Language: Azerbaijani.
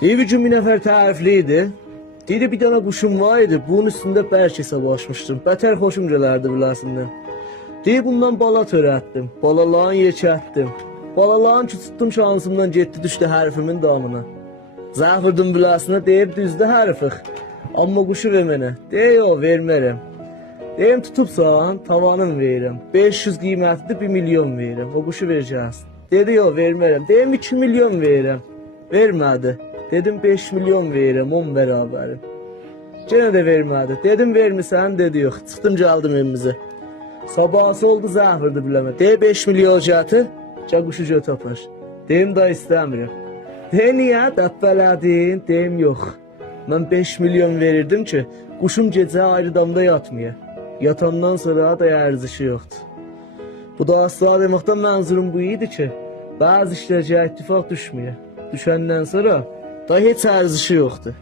Deyir bir gün bir nəfər tərifliydi. Deyir bir dənə quşum var idi, bunun üstündə bərk hesab açmışdım. Bətər xoşum gələrdi biləsindən. Deyir bundan bala törətdim, balalarını yekətdim. Balalarını ki tutdum şansımdan getdi düşdü hərfimin damına. Zəfirdim biləsinə deyir düzdü hərfix. Amma quşu ver mənə. Deyir yox vermərəm. Deyim tutubsan tavanım verirəm. 500 qiymətlidir 1 milyon verirəm. O quşu verəcəksin. Dedi yox vermərəm. Deyim 2 milyon verirəm. Vermədi. Dedim 5 milyon verirəm 10 bərabərim. Yenə də vermədi. Dedim vermirsən dedi yox. Çıxdım gəldim evimizə. Sabahsı oldu zəfirdi biləmə. Deyir 5 milyon gətir. Gəl quşu götür apar. Deyim da istəmirəm. Deyir niyə? Dəbbələdin. Deyim yox. Mən 5 milyon verirdim ki quşum gecə ayrı damda yatmaya. Yatandan sonra da ərzişi yoxdur. Bu da asla deməkdən mənzurum bu idi ki, bəzi işlərcə ittifaq düşməyə. Düşəndən sonra da heç ərzişi yoxdur.